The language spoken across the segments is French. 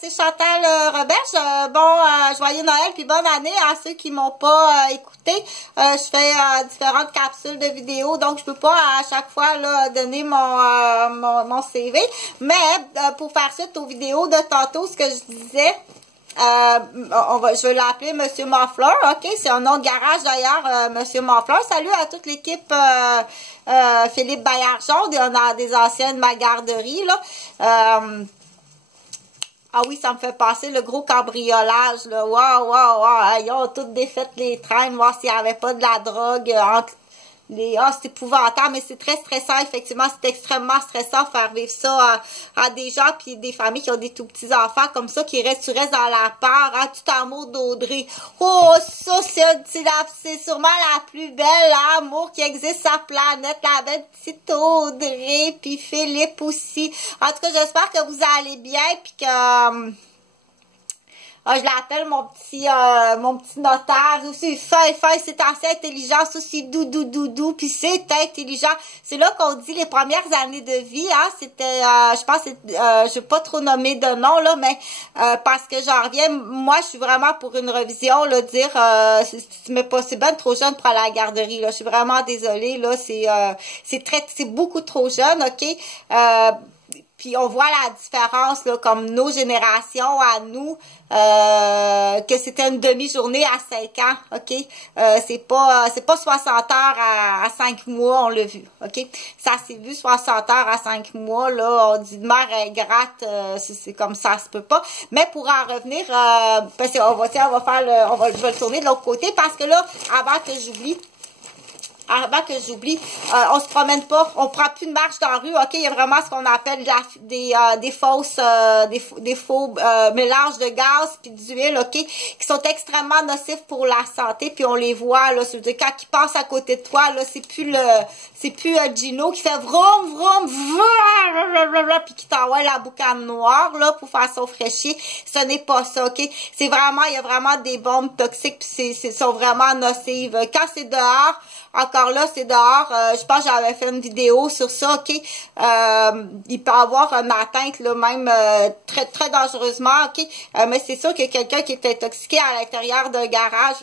c'est Chantal Roberge. Joyeux Noël puis bonne année à ceux qui m'ont pas écouté. Je fais différentes capsules de vidéos, donc je peux pas à chaque fois là donner mon CV. Mais pour faire suite aux vidéos de tantôt, ce que je disais, je vais l'appeler Monsieur Moffleur, ok? C'est un nom de garage d'ailleurs, Monsieur Moffleur. Salut à toute l'équipe Philippe Baillargeon, des anciennes ma garderie, là. Ah oui, ça me fait passer le gros cambriolage, là. Waouh. Ils ont toutes défait les trains, voir s'il n'y avait pas de la drogue entre les... Ah, c'est épouvantable, mais c'est très stressant, effectivement. C'est extrêmement stressant faire vivre ça à des gens, puis des familles qui ont des tout petits enfants comme ça, tu restes dans la peur, hein, tout amour d'Audrey. Oh, ça, c'est sûrement la plus belle amour qui existe sur la planète, la belle petite Audrey, puis Philippe aussi. En tout cas, j'espère que vous allez bien, puis que... je l'appelle mon petit notaire aussi. Feuille, c'est assez intelligent. Ça, c'est doudou. Puis c'est intelligent. C'est là qu'on dit les premières années de vie, hein. C'était, je pense, je vais pas trop nommer de nom, là, mais parce que j'en reviens, moi, je suis vraiment pour une revision, là, dire, c'est ben trop jeune pour aller à la garderie, là. Je suis vraiment désolée, là. C'est beaucoup trop jeune, ok? Puis on voit la différence, là, comme nos générations à nous, que c'était une demi-journée à 5 ans, ok? C'est pas 60 heures à 5 mois, on l'a vu, ok? Ça s'est vu 60 heures à 5 mois, là, on dit de mère ingrate, c'est comme ça se peut pas. Mais pour en revenir, parce qu'on va, je vais le tourner de l'autre côté, parce que là, avant que j'oublie, on se promène pas, on prend plus de marche dans la rue, ok? Il y a vraiment ce qu'on appelle des faux mélanges de gaz puis d'huile, ok? Qui sont extrêmement nocifs pour la santé, puis on les voit, là, c'est-à-dire quand ils passent à côté de toi, là, c'est plus Gino qui fait vroom, vroom, vroom, puis qui t'envoie la boucane noire, là, pour faire son fraîchier. Ce n'est pas ça, ok? C'est vraiment, il y a vraiment des bombes toxiques, puis sont vraiment nocives. Quand c'est dehors, encore là, c'est dehors. Je pense que j'avais fait une vidéo sur ça, ok? Il peut avoir une atteinte, là, même très, très dangereusement, ok? Mais c'est sûr que quelqu'un qui est intoxiqué à l'intérieur d'un garage,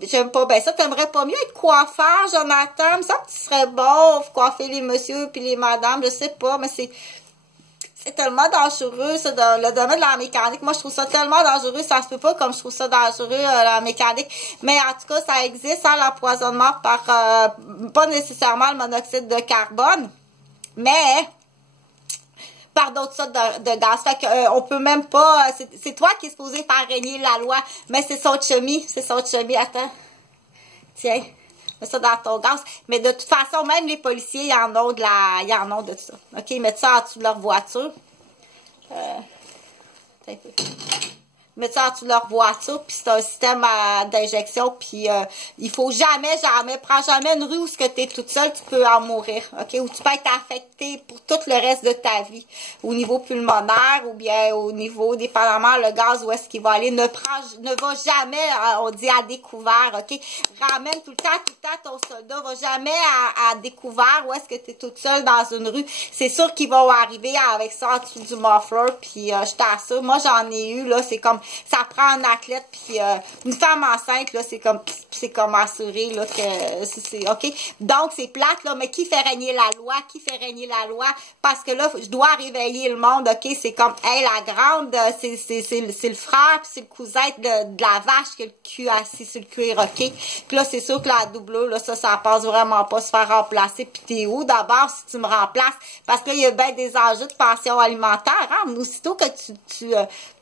j'aime pas. Ben ça, t'aimerais pas mieux être coiffeur, Jonathan? Ça, tu serais bon, coiffer les messieurs puis les madames, je sais pas, mais c'est tellement dangereux, ça, dans le domaine de la mécanique. Moi, je trouve ça tellement dangereux, ça se peut pas comme je trouve ça dangereux, la mécanique. Mais en tout cas, ça existe, hein, l'empoisonnement par, pas nécessairement le monoxyde de carbone, mais par d'autres sortes de gaz. Fait que, on peut même pas, c'est toi qui es supposé faire régner la loi, mais c'est son chummy, attends. Tiens. Mets ça dans ton gaz. Mais de toute façon, même les policiers, ils en ont de ça. OK, mettre ça en dessous de leur voiture. Un peu. Mettre ça en dessous de leur voiture, puis c'est un système d'injection, puis il faut jamais, prends jamais une rue où tu es toute seule, tu peux en mourir, ok? Ou tu peux être affecté pour tout le reste de ta vie, au niveau pulmonaire, ou bien au niveau, dépendamment, le gaz, où est-ce qu'il va aller, ne va jamais, on dit à découvert, ok? Ramène tout le temps ton soldat, va jamais à découvert, où est-ce que tu es toute seule dans une rue, c'est sûr qu'ils vont arriver avec ça en dessous du muffler, puis je t'assure, moi j'en ai eu, là, c'est comme, ça prend un athlète, puis une femme enceinte, là, c'est comme assuré, là, que c'est ok. Donc, c'est plate, là, mais qui fait régner la loi? Parce que là, je dois réveiller le monde, ok? C'est comme, hey, la grande, c'est le frère, puis c'est le cousin de la vache qui a le cul assis sur le cuir, ok? Puis là, c'est sûr que la double, là, ça passe vraiment pas se faire remplacer. Puis t'es où, d'abord, si tu me remplaces? Parce que là, il y a bien des enjeux de pension alimentaire, hein? Mais aussitôt que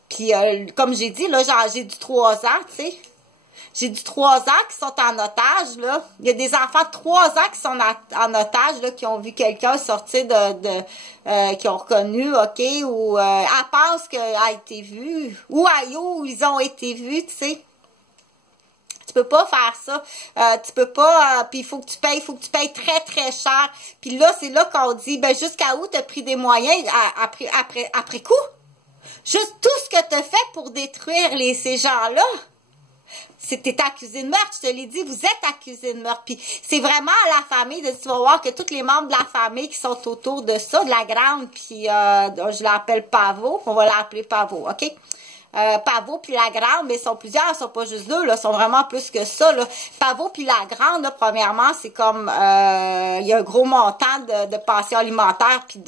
puis, comme j'ai dit, là, j'ai du 3 ans, tu sais. J'ai du 3 ans qui sont en otage, là. Il y a des enfants de 3 ans qui sont en otage, là, qui ont vu quelqu'un sortir qui ont reconnu, ok, ou elle pense qu'elle a été vue, ou où ils ont été vus, tu sais. Tu peux pas faire ça. Tu peux pas, puis il faut que tu payes très, très cher. Puis là, c'est là qu'on dit, ben, jusqu'à où t'as pris des moyens après coup? Juste tout ce que tu as fait pour détruire ces gens-là. t'es accusé de meurtre, je te l'ai dit, vous êtes accusé de meurtre. Puis c'est vraiment la famille, tu vas voir que tous les membres de la famille qui sont autour de ça, de la grande, puis je l'appelle Pavot, on va l'appeler Pavot, ok? Pavot puis la grande, mais ils sont plusieurs, ils sont pas juste deux, là, ils sont vraiment plus que ça, là. Pavot puis la grande, là, premièrement, c'est comme, il y a un gros montant de pension alimentaire, puis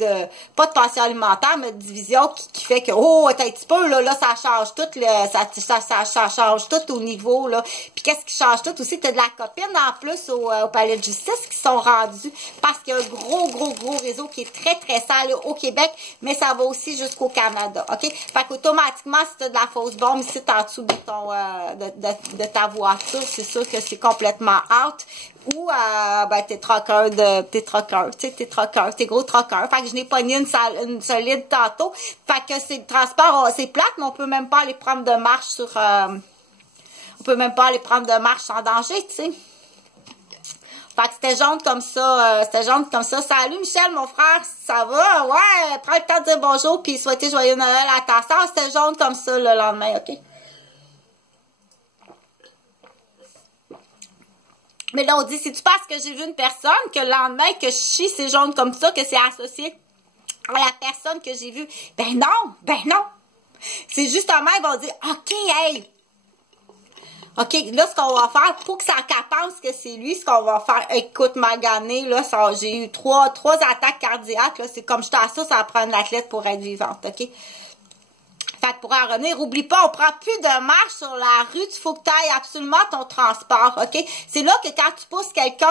pas de pension alimentaire, mais de division qui fait que, oh, attends un petit peu, là, ça change tout, ça change tout au niveau, là. Puis qu'est-ce qui change tout aussi? T'as de la copine, en plus, au palais de justice, qui sont rendus, parce qu'il y a un gros réseau qui est très, très sale, là, au Québec, mais ça va aussi jusqu'au Canada, ok? Fait qu'automatiquement, si t'as de la fausse bombe ici en dessous de ton de ta voiture, c'est sûr que c'est complètement out. Ou ben t'es troqueur, t'es gros troqueur. Fait que je n'ai pas ni une solide tantôt. Fait que c'est le transport, c'est plate, mais on peut même pas aller prendre de marche sur on peut même pas aller prendre de marche sans danger, tu sais. Fait que c'était jaune comme ça, Salut Michel, mon frère, ça va? Ouais, prends le temps de dire bonjour puis souhaiter joyeux Noël à ta soeur. C'était jaune comme ça le lendemain, ok? Mais là, on dit, c'est-tu parce que j'ai vu une personne que le lendemain que je chie, c'est jaune comme ça, que c'est associé à la personne que j'ai vue? Ben non! C'est justement, ils vont dire, ok, hey! OK, là, ce qu'on va faire, pour que ça pense que c'est lui, ce qu'on va faire, écoute, magané, là, j'ai eu trois attaques cardiaques, là, c'est comme j'étais à ça va prendre l'athlète pour être vivante, OK? Fait que pour en revenir, oublie pas, on prend plus de marche sur la rue, il faut que tu ailles absolument ton transport, OK? C'est là que quand tu pousses quelqu'un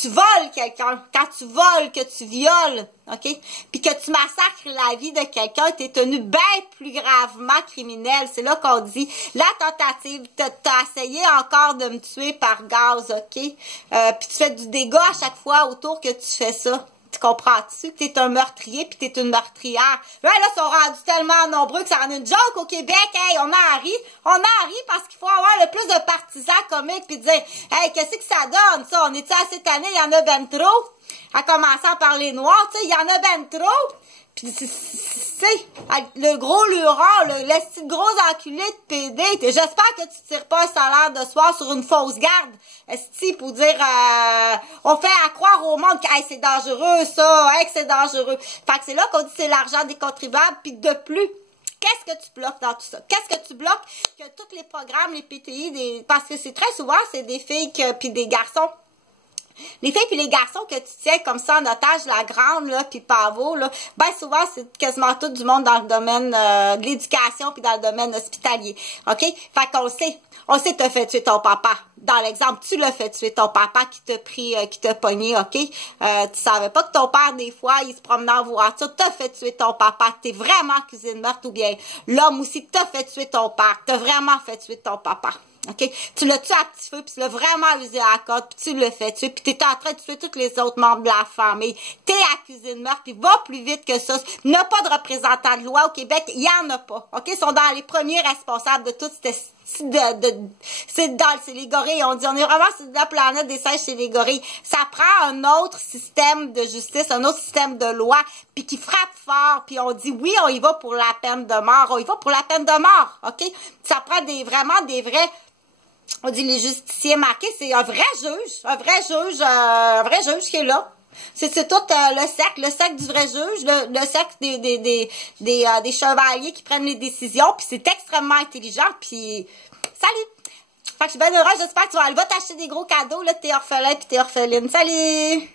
tu voles quelqu'un, quand tu voles, que tu violes, OK? Puis que tu massacres la vie de quelqu'un, t'es tenu bien plus gravement criminel. C'est là qu'on dit, la tentative, t'as essayé encore de me tuer par gaz, OK? Puis tu fais du dégât à chaque fois autour que tu fais ça. Tu comprends-tu? T'es un meurtrier puis t'es une meurtrière. Là, ils sont rendus tellement nombreux que ça en est une joke au Québec. Hey, on en rit parce qu'il faut avoir le plus de partisans comiques puis dire, hey, qu'est-ce que ça donne, ça? On est-tu assez tanné? Il y en a ben trop. À commencer par les noirs, tu sais, il y en a ben trop. Puis, tu sais, le gros luron, le gros enculé de PD, j'espère que tu tires pas un salaire de soir sur une fausse garde, pour dire, on fait à croire au monde que hey, c'est dangereux, ça, hey, que c'est dangereux. Fait que c'est là qu'on dit c'est l'argent des contribuables, puis de plus, qu'est-ce que tu bloques dans tout ça? Qu'est-ce que tu bloques? Que tous les programmes, les PTI, parce que c'est très souvent, c'est des filles puis des garçons. Les filles puis les garçons que tu tiens comme ça en otage, la grande, là, puis Pavot, là, ben souvent, c'est quasiment tout du monde dans le domaine de l'éducation puis dans le domaine hospitalier. OK? Fait qu'on sait. On sait t'as fait tuer ton papa. Dans l'exemple, tu l'as fait tuer ton papa qui t'a pris, qui t'a pogné, OK? Tu savais pas que ton père, des fois, il se promenait en voiture, t'as fait tuer ton papa. T'es vraiment accusé de meurtre ou bien l'homme aussi t'a fait tuer ton père. T'as vraiment fait tuer ton papa. OK? Tu l'as tué à petit feu, puis tu l'as vraiment usé à la corde, puis tu l'as fait tuer, puis t'es en train de tuer tous les autres membres de la famille. T'es accusé de meurtre, puis va plus vite que ça. Il n'y a pas de représentant de loi au Québec, il n'y en a pas. OK? Ils sont dans les premiers responsables de tout c'est les gorilles. On dit, on est vraiment sur la planète des singes chez les gorilles. Ça prend un autre système de justice, un autre système de loi, puis qui frappe fort, puis on dit, oui, on y va pour la peine de mort. On y va pour la peine de mort. OK? Ça prend vraiment des vrais... On dit les justiciers marqués, c'est un vrai juge qui est là. C'est tout le cercle du vrai juge, le cercle des chevaliers qui prennent les décisions, puis c'est extrêmement intelligent, puis salut! Fait que je suis bien heureuse, j'espère que tu vas aller t'acheter des gros cadeaux, là, t'es orphelin puis t'es orpheline. Salut!